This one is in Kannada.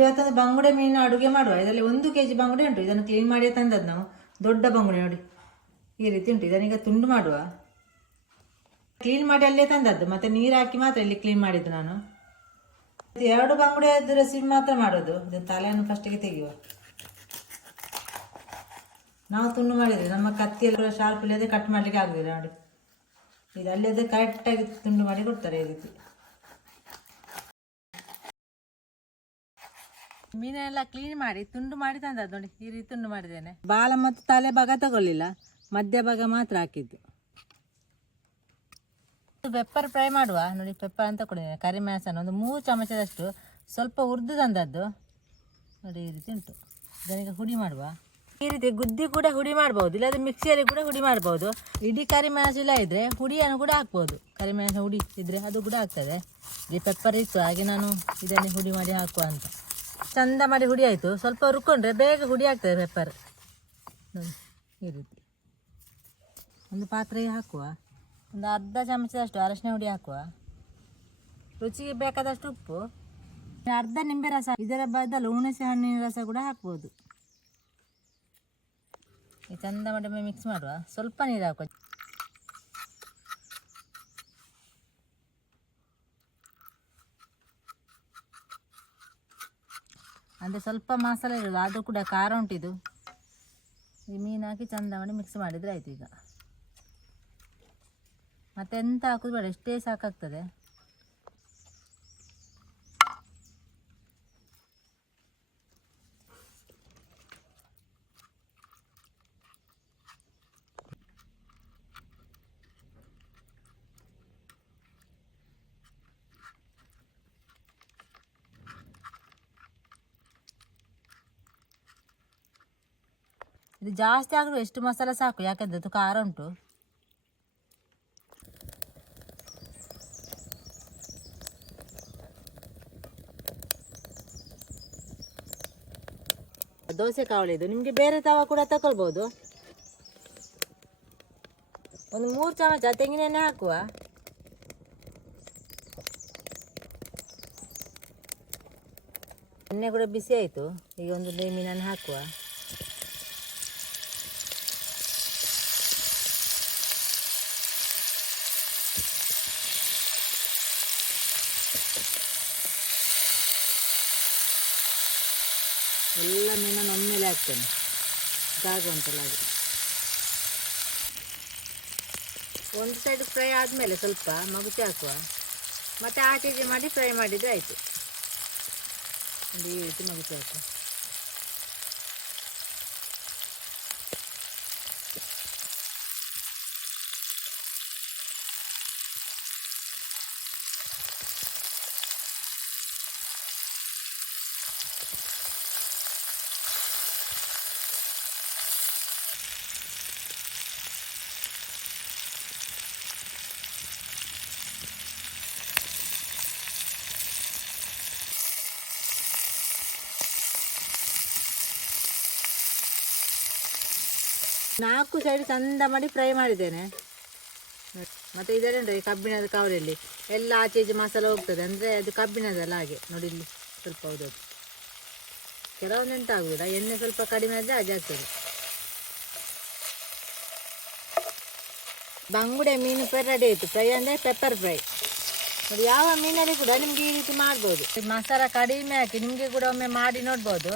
ಇವತ್ತೊಂದು ಬಂಗುಡೆ ಮೀನು ಅಡುಗೆ ಮಾಡುವ. ಇದರಲ್ಲಿ ಒಂದು ಕೆ ಜಿ ಬಂಗುಡೆ ಉಂಟು. ಇದನ್ನು ಕ್ಲೀನ್ ಮಾಡಿ ತಂದದ್ದು ನಾವು. ದೊಡ್ಡ ಬಂಗುಡೆ ನೋಡಿ. ಈ ರೀತಿ ಉಂಟು. ಇದನ್ನೀಗ ತುಂಡು ಮಾಡುವ. ಕ್ಲೀನ್ ಮಾಡಿ ಅಲ್ಲೇ ತಂದದ್ದು. ಮತ್ತೆ ನೀರು ಹಾಕಿ ಮಾತ್ರ ಇಲ್ಲಿ ಕ್ಲೀನ್ ಮಾಡಿದ್ದು ನಾನು. ಎರಡು ಬಂಗುಡೆ ರೆಸಿಪಿ ಮಾತ್ರ ಮಾಡೋದು. ಇದು ತಲೆಯನ್ನು ಫಸ್ಟಿಗೆ ತೆಗೆಯುವ. ನಾವು ತುಂಡು ಮಾಡಿದ್ರೆ ನಮ್ಮ ಕತ್ತಿಯಲ್ಲಿ ಶಾರ್ಪ್ ಇಲ್ಲದೆ ಕಟ್ ಮಾಡ್ಲಿಕ್ಕೆ ಆಗುದಿಲ್ಲ ನೋಡಿ. ಇದು ಅಲ್ಲದೆ ಕರೆಕ್ಟಾಗಿ ತುಂಡು ಮಾಡಿ ಕೊಡ್ತಾರೆ ಈ ರೀತಿ. ಮೀನೆಲ್ಲ ಕ್ಲೀನ್ ಮಾಡಿ, ತುಂಡು ಮಾಡಿ ತಂದದ್ದು ನೋಡಿ, ಈ ರೀತಿ ತುಂಡು ಮಾಡಿದ್ದೇನೆ. ಬಾಲ ಮತ್ತು ತಲೆ ಭಾಗ ತಗೊಳ್ಳಿಲ್ಲ, ಮಧ್ಯ ಭಾಗ ಮಾತ್ರ ಹಾಕಿದ್ದು. ಪೆಪ್ಪರ್ ಫ್ರೈ ಮಾಡುವ, ನೋಡಿ ಪೆಪ್ಪರ್ ಅಂತ ಕೊಡಿದ್ದೇನೆ ಕರಿಮೆಣಸನ್ನು ಒಂದು ಮೂರು ಚಮಚದಷ್ಟು ಸ್ವಲ್ಪ ಹುರಿದು ತಂದದ್ದು. ನೋಡಿ, ಈ ರೀತಿ ಉಂಟು. ಇದನ್ನೀಗ ಹುಡಿ ಮಾಡುವ. ಈ ರೀತಿ ಗುದ್ದಿ ಕೂಡ ಹುಡಿ ಮಾಡ್ಬೋದು, ಇಲ್ಲಾದ್ರೆ ಮಿಕ್ಸಿಯಲ್ಲಿ ಕೂಡ ಹುಡಿ ಮಾಡ್ಬೋದು. ಇಡೀ ಕರಿಮೆಣಸು ಇಲ್ಲ ಇದ್ರೆ ಹುಡಿಯನ್ನು ಕೂಡ ಹಾಕ್ಬೋದು. ಕರಿಮೆಣಸು ಹುಡಿ ಇದ್ದರೆ ಅದು ಕೂಡ ಆಗ್ತದೆ. ಈ ಪೆಪ್ಪರ್ ಇತ್ತು, ಹಾಗೆ ನಾನು ಇದನ್ನೇ ಹುಡಿ ಮಾಡಿ ಹಾಕುವ ಅಂತ. ಚಂದ ಮಾಡಿ ಹುಡಿ ಆಯಿತು. ಸ್ವಲ್ಪ ರುಕೊಂಡ್ರೆ ಬೇಗ ಹುಡಿ ಆಗ್ತದೆ ಪೆಪ್ಪರ್ ಒಂದು ಪಾತ್ರೆಗೆ ಹಾಕುವ. ಒಂದು ಅರ್ಧ ಚಮಚದಷ್ಟು ಅರಶಿನ ಹುಡಿ ಹಾಕುವ. ರುಚಿಗೆ ಬೇಕಾದಷ್ಟು ಉಪ್ಪು. ಅರ್ಧ ನಿಂಬೆ ರಸ. ಇದರ ಬದಲು ಹುಣಸೆ ಹಣ್ಣಿನ ರಸ ಕೂಡ ಹಾಕ್ಬೋದು. ಈ ಚಂದ ಮಾಡಿ ಮಿಕ್ಸ್ ಮಾಡುವ. ಸ್ವಲ್ಪ ನೀರು ಹಾಕುವ. ಅಂದರೆ ಸ್ವಲ್ಪ ಮಸಾಲೆ ಇರೋದು ಅದು ಕೂಡ ಖಾರ ಉಂಟಿದು. ಈ ಮೀನು ಹಾಕಿ ಚಂದ ಮಾಡಿ ಮಿಕ್ಸ್ ಮಾಡಿದರೆ ಆಯ್ತು ಈಗ. ಮತ್ತೆ ಎಂತ ಹಾಕೋದು ಬೇಡ, ಎಷ್ಟೇ ಸಾಕಾಗ್ತದೆ. ಇದು ಜಾಸ್ತಿ ಆಗಲು ಎಷ್ಟು ಮಸಾಲೆ ಸಾಕು? ಯಾಕಂದ್ರೆ ಅದು ಖಾರ ಉಂಟು. ದೋಸೆ ಕಾವಳಿದು ನಿಮಗೆ ಬೇರೆ ತವ ಕೂಡ ತಗೊಳ್ಬೋದು ಒಂದು ಮೂರು ಚಮಚ ತೆಂಗಿನೆಣ್ಣೆ ಹಾಕುವ. ಎಣ್ಣೆ ಕೂಡ ಬಿಸಿ ಆಯಿತು. ಈಗ ಒಂದು ಮೀನನ್ನು ಹಾಕುವ. ಎಲ್ಲ ಮೀನನ್ನು ಒಮ್ಮೆಲೆ ಹಾಕ್ತೇನೆ. ಉಂಟಲ್ಲ ಹಾಗೆ. ಒಂದು ಸೈಡ್ ಫ್ರೈ ಆದಮೇಲೆ ಸ್ವಲ್ಪ ಮಗುಚಿ ಹಾಕುವ. ಮತ್ತು ಆಚೆಗೆ ಮಾಡಿ ಫ್ರೈ ಮಾಡಿದರೆ ಆಯಿತು. ಈ ರೀತಿ ಮಗುಚಿ ಹಾಕುವ. ನಾಲ್ಕು ಸೈಡ್ ಚಂದ ಮಾಡಿ ಫ್ರೈ ಮಾಡಿದ್ದೇನೆ. ಮತ್ತೆ ಇದರಿಂದ ಈ ಕಬ್ಬಿಣದ ಕವರಲ್ಲಿ ಎಲ್ಲ ಆಚೆ ಈಚೆ ಮಸಾಲ ಹೋಗ್ತದೆ. ಅಂದರೆ ಅದು ಕಬ್ಬಿಣದಲ್ಲ ಹಾಗೆ. ನೋಡಿ ಇಲ್ಲಿ ಸ್ವಲ್ಪ ಹೌದು ಕೆಲವೊಂದು ಎಂತ ಎಣ್ಣೆ ಸ್ವಲ್ಪ ಕಡಿಮೆ ಆದರೆ ಹಾಗೆ ಆಗ್ತದೆ. ಬಂಗುಡೆ ಮೀನು ಫ್ರೈ ರೆಡಿ ಆಯಿತು. ಫ್ರೈ ಅಂದರೆ ಪೆಪ್ಪರ್ ಫ್ರೈ ಅದು ಯಾವ ಮೀನಲ್ಲಿ ಕೂಡ ನಿಮಗೆ ಈ ರೀತಿ ಮಾಡ್ಬೋದು. ಮಸಾಲ ಕಡಿಮೆ ಹಾಕಿ ನಿಮಗೆ ಕೂಡ ಒಮ್ಮೆ ಮಾಡಿ ನೋಡ್ಬೋದು.